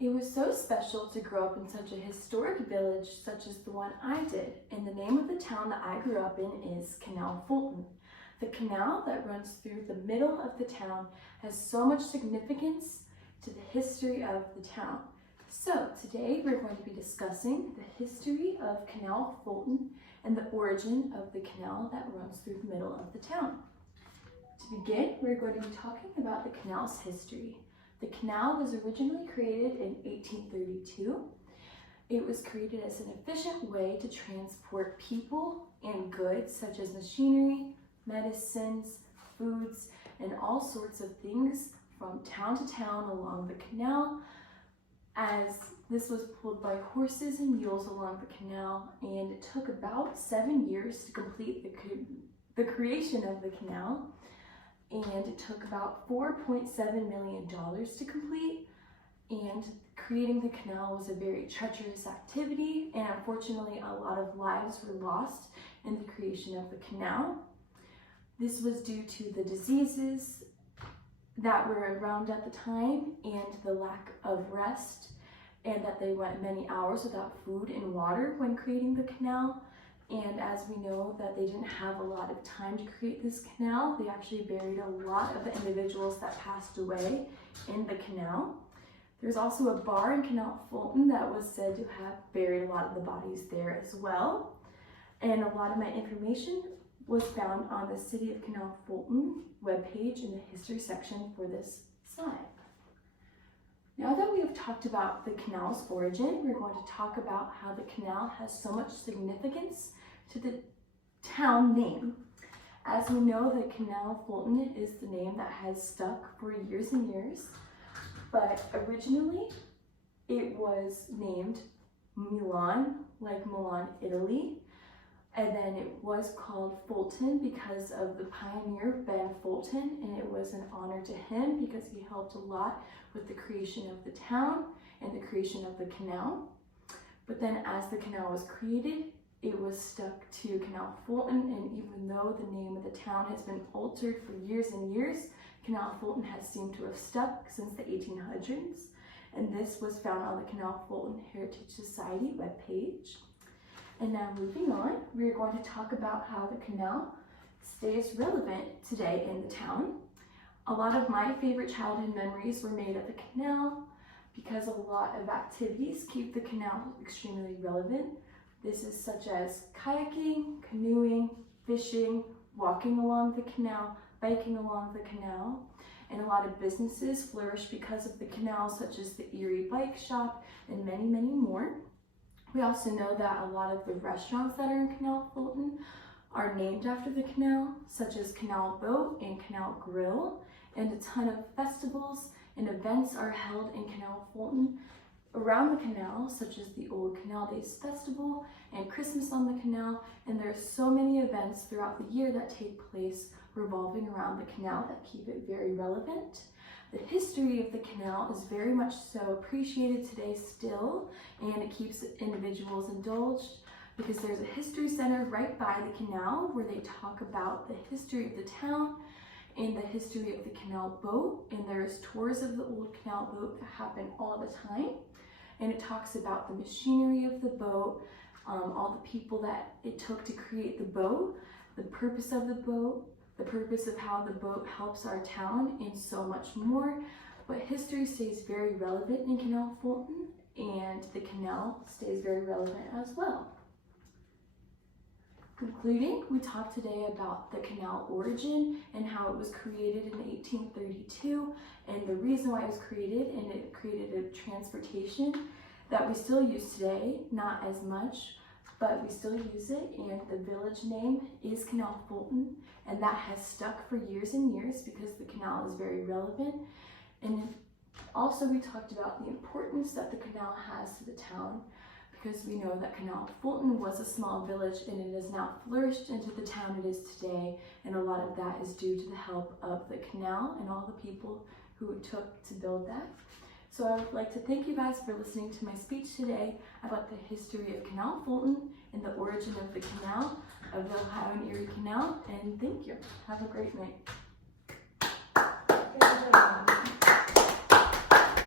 It was so special to grow up in such a historic village such as the one I did, and the name of the town that I grew up in is Canal Fulton. The canal that runs through the middle of the town has so much significance to the history of the town. So today we're going to be discussing the history of Canal Fulton and the origin of the canal that runs through the middle of the town. To begin, we're going to be talking about the canal's history. The canal was originally created in 1832. It was created as an efficient way to transport people and goods such as machinery, medicines, foods, and all sorts of things from town to town along the canal, as this was pulled by horses and mules along the canal, and it took about 7 years to complete the creation of the canal. And it took about $4.7 million to complete, and creating the canal was a very treacherous activity, and unfortunately a lot of lives were lost in the creation of the canal. This was due to the diseases that were around at the time and the lack of rest, and that they went many hours without food and water when creating the canal. And as we know that they didn't have a lot of time to create this canal, they actually buried a lot of the individuals that passed away in the canal. There's also a bar in Canal Fulton that was said to have buried a lot of the bodies there as well. And a lot of my information was found on the City of Canal Fulton webpage in the history section for this slide. Now that we have talked about the canal's origin, we're going to talk about how the canal has so much significance to the town name. As we know, the Canal Fulton is the name that has stuck for years and years, but originally it was named Milan, like Milan, Italy, and then it was called Fulton because of the pioneer Ben Fulton, and it was an honor to him because he helped a lot with the creation of the town and the creation of the canal. But then as the canal was created, it was stuck to Canal Fulton, and even though the name of the town has been altered for years and years, Canal Fulton has seemed to have stuck since the 1800s, and this was found on the Canal Fulton Heritage Society webpage. And now moving on, we're going to talk about how the canal stays relevant today in the town. A lot of my favorite childhood memories were made at the canal because a lot of activities keep the canal extremely relevant. This is such as kayaking, canoeing, fishing, walking along the canal, biking along the canal, and a lot of businesses flourish because of the canal, such as the Erie Bike Shop and many, many more. We also know that a lot of the restaurants that are in Canal Fulton are named after the canal, such as Canal Boat and Canal Grill, and a ton of festivals and events are held in Canal Fulton around the canal, such as the Old Canal Days Festival and Christmas on the Canal, and there are so many events throughout the year that take place revolving around the canal that keep it very relevant. The history of the canal is very much so appreciated today still, and it keeps individuals indulged because there's a history center right by the canal where they talk about the history of the town and the history of the canal boat, and there's tours of the old canal boat that happen all the time, and it talks about the machinery of the boat, all the people that it took to create the boat, the purpose of the boat, the purpose of how the boat helps our town, and so much more. But history stays very relevant in Canal Fulton, and the canal stays very relevant as well. Concluding, we talked today about the canal origin and how it was created in 1832 and the reason why it was created, and it created a transportation that we still use today, not as much, but we still use it, and the village name is Canal Fulton, and that has stuck for years and years because the canal is very relevant. And also we talked about the importance that the canal has to the town, because we know that Canal Fulton was a small village and it has now flourished into the town it is today, and a lot of that is due to the help of the canal and all the people who it took to build that. So I would like to thank you guys for listening to my speech today about the history of Canal Fulton and the origin of the canal, of the Ohio and Erie Canal, and thank you. Have a great night.